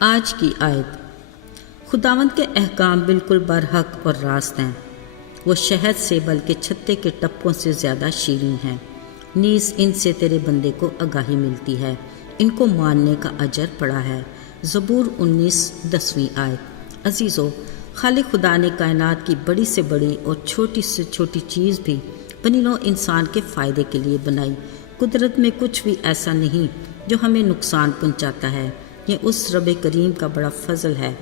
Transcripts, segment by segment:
آج کی آیت، خداوند کے احکام بالکل برحق اور راست ہیں، وہ شہد سے بلکہ چھتے کے ٹپکوں سے زیادہ شیریں ہیں، نیز ان سے تیرے بندے کو آگاہی ملتی ہے، ان کو ماننے کا اجر پڑا ہے۔ زبور 19 آیت۔ عزیزو، خالق خدا نے کائنات کی بڑی سے بڑی اور چھوٹی سے چھوٹی چیز بھی بنی نوع انسان کے فائدے کے لیے بنائی۔ قدرت میں کچھ بھی ایسا نہیں جو ہمیں نقصان پہنچاتا ہے، یہ اس رب کریم کا بڑا فضل ہے۔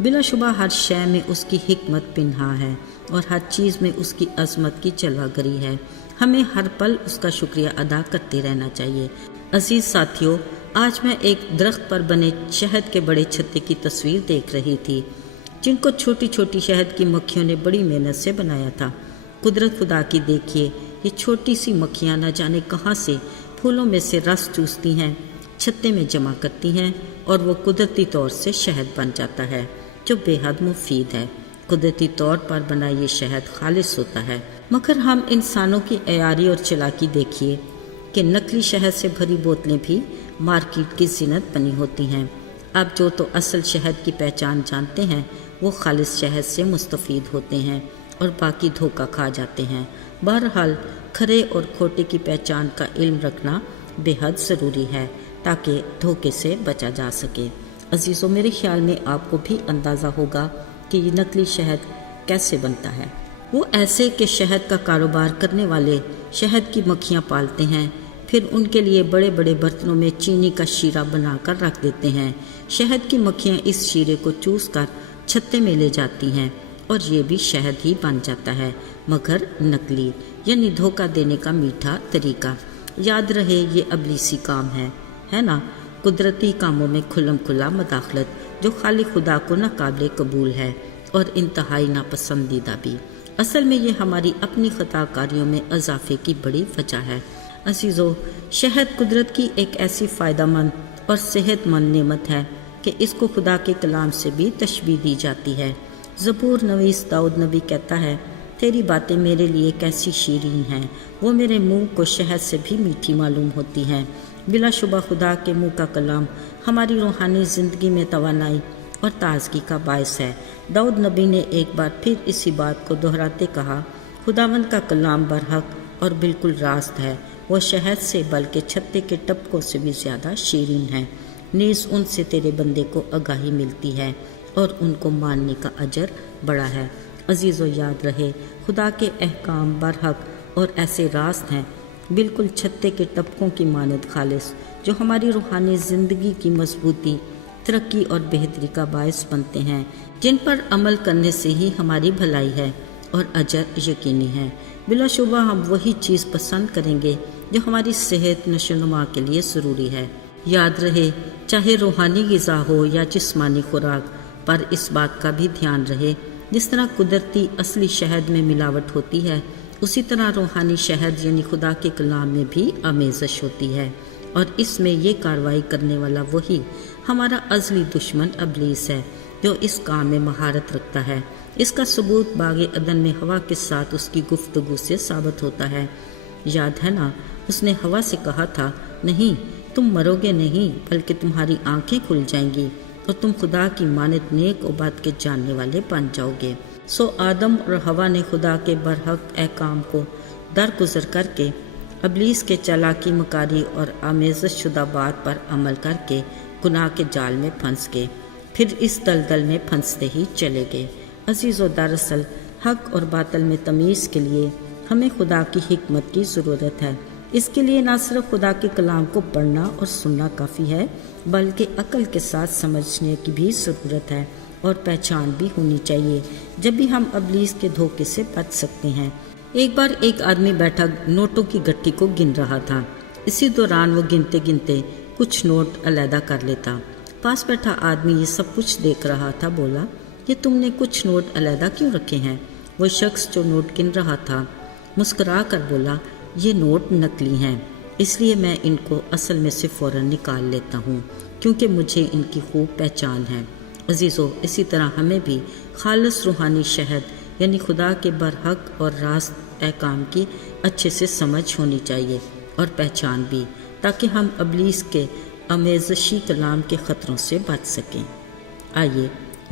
بلا شبہ ہر شے میں اس کی حکمت پنہاں ہے اور ہر چیز میں اس کی عظمت کی جلوہ گری ہے۔ ہمیں ہر پل اس کا شکریہ ادا کرتے رہنا چاہیے۔ عزیز ساتھیو، آج میں ایک درخت پر بنے شہد کے بڑے چھتے کی تصویر دیکھ رہی تھی، جن کو چھوٹی چھوٹی شہد کی مکھیوں نے بڑی محنت سے بنایا تھا۔ قدرت خدا کی دیکھیے، یہ چھوٹی سی مکھیاں نہ جانے کہاں سے پھولوں میں سے رس چوستی ہیں، چھتے میں جمع کرتی ہیں اور وہ قدرتی طور سے شہد بن جاتا ہے جو بے حد مفید ہے۔ قدرتی طور پر بنا یہ شہد خالص ہوتا ہے، مگر ہم انسانوں کی عیاری اور چلاکی دیکھیے کہ نقلی شہد سے بھری بوتلیں بھی مارکیٹ کی زینت بنی ہوتی ہیں۔ اب جو تو اصل شہد کی پہچان جانتے ہیں وہ خالص شہد سے مستفید ہوتے ہیں اور باقی دھوکہ کھا جاتے ہیں۔ بہرحال کھرے اور کھوٹے کی پہچان کا علم رکھنا بے حد ضروری ہے تاکہ دھوکے سے بچا جا سکے۔ عزیزو، میرے خیال میں آپ کو بھی اندازہ ہوگا کہ یہ نقلی شہد کیسے بنتا ہے۔ وہ ایسے کہ شہد کا کاروبار کرنے والے شہد کی مکھیاں پالتے ہیں، پھر ان کے لیے بڑے بڑے برتنوں میں چینی کا شیرہ بنا کر رکھ دیتے ہیں۔ شہد کی مکھیاں اس شیرے کو چوس کر چھتے میں لے جاتی ہیں اور یہ بھی شہد ہی بن جاتا ہے، مگر نقلی، یعنی دھوکہ دینے کا میٹھا طریقہ۔ یاد رہے یہ ابلیسی کام ہے نا، قدرتی کاموں میں کھلم کھلا مداخلت جو خالق خدا کو ناقابل قبول ہے اور انتہائی ناپسندیدہ بھی۔ اصل میں یہ ہماری اپنی خطا کاریوں میں اضافے کی بڑی وجہ ہے۔ عزیزو، شہد قدرت کی ایک ایسی فائدہ مند اور صحت مند نعمت ہے کہ اس کو خدا کے کلام سے بھی تشبیہ دی جاتی ہے۔ زبور نویس داؤد نبی کہتا ہے، تیری باتیں میرے لیے کیسی شیریں ہیں، وہ میرے منہ کو شہد سے بھی میٹھی معلوم ہوتی ہیں۔ بلا شبہ خدا کے منہ کا کلام ہماری روحانی زندگی میں توانائی اور تازگی کا باعث ہے۔ داؤد نبی نے ایک بار پھر اسی بات کو دہراتے کہا، خداوند کا کلام برحق اور بالکل راست ہے، وہ شہد سے بلکہ چھتے کے ٹپکوں سے بھی زیادہ شیریں ہے، نیز ان سے تیرے بندے کو آگاہی ملتی ہے اور ان کو ماننے کا اجر بڑا ہے۔ عزیزو، یاد رہے خدا کے احکام برحق اور ایسے راست ہیں، بالکل چھتے کے ٹپکوں کی مانند خالص، جو ہماری روحانی زندگی کی مضبوطی، ترقی اور بہتری کا باعث بنتے ہیں، جن پر عمل کرنے سے ہی ہماری بھلائی ہے اور اجر یقینی ہے۔ بلا شبہ ہم وہی چیز پسند کریں گے جو ہماری صحت نشو و نما کے لیے ضروری ہے۔ یاد رہے، چاہے روحانی غذا ہو یا جسمانی خوراک، پر اس بات کا بھی دھیان رہے جس طرح قدرتی اصلی شہد میں ملاوٹ ہوتی ہے، اسی طرح روحانی شہد یعنی خدا کے کلام میں بھی آمیزش ہوتی ہے، اور اس میں یہ کارروائی کرنے والا وہی ہمارا ازلی دشمن ابلیس ہے جو اس کام میں مہارت رکھتا ہے۔ اس کا ثبوت باغ عدن میں ہوا کے ساتھ اس کی گفتگو سے ثابت ہوتا ہے۔ یاد ہے نا، اس نے ہوا سے کہا تھا، نہیں، تم مرو گے نہیں، بلکہ تمہاری آنکھیں کھل جائیں گی اور تم خدا کی مانند نیک و بد کے جاننے والے بن جاؤ گے۔ سو آدم اور ہوا نے خدا کے برحق احکام کو درگزر کر کے ابلیس کے چالاکی مکاری اور آمیزش شدہ بات پر عمل کر کے گناہ کے جال میں پھنس گئے، پھر اس دلدل میں پھنستے ہی چلے گئے۔ عزیزو، دراصل حق اور باطل میں تمیز کے لیے ہمیں خدا کی حکمت کی ضرورت ہے۔ اس کے لیے نہ صرف خدا کے کلام کو پڑھنا اور سننا کافی ہے، بلکہ عقل کے ساتھ سمجھنے کی بھی ضرورت ہے اور پہچان بھی ہونی چاہیے، جب بھی ہم ابلیس کے دھوکے سے بچ سکتے ہیں۔ ایک بار ایک آدمی بیٹھا نوٹوں کی گٹھی کو گن رہا تھا۔ اسی دوران وہ گنتے گنتے کچھ نوٹ علیحدہ کر لیتا۔ پاس بیٹھا آدمی یہ سب کچھ دیکھ رہا تھا، بولا، یہ تم نے کچھ نوٹ علیحدہ کیوں رکھے ہیں؟ وہ شخص جو نوٹ گن رہا تھا مسکرا کر بولا، یہ نوٹ نقلی ہیں، اس لیے میں ان کو اصل میں سے فوراً نکال لیتا ہوں، کیونکہ مجھے ان کی خوب پہچان ہے۔ عزیزو، اسی طرح ہمیں بھی خالص روحانی شہد یعنی خدا کے برحق اور راست احکام کی اچھے سے سمجھ ہونی چاہیے اور پہچان بھی، تاکہ ہم ابلیس کے آمیزشی کلام کے خطروں سے بچ سکیں۔ آئیے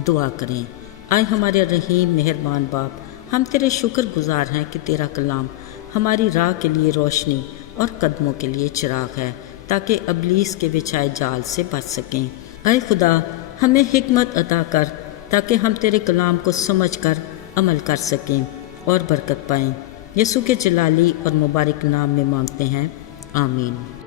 دعا کریں۔ آئے ہمارے رحیم مہربان باپ، ہم تیرے شکر گزار ہیں کہ تیرا کلام ہماری راہ کے لیے روشنی اور قدموں کے لیے چراغ ہے، تاکہ ابلیس کے بچھائے جال سے بچ سکیں۔ اے خدا، ہمیں حکمت عطا کر تاکہ ہم تیرے کلام کو سمجھ کر عمل کر سکیں اور برکت پائیں۔ یسوع کے جلالی اور مبارک نام میں مانگتے ہیں، آمین۔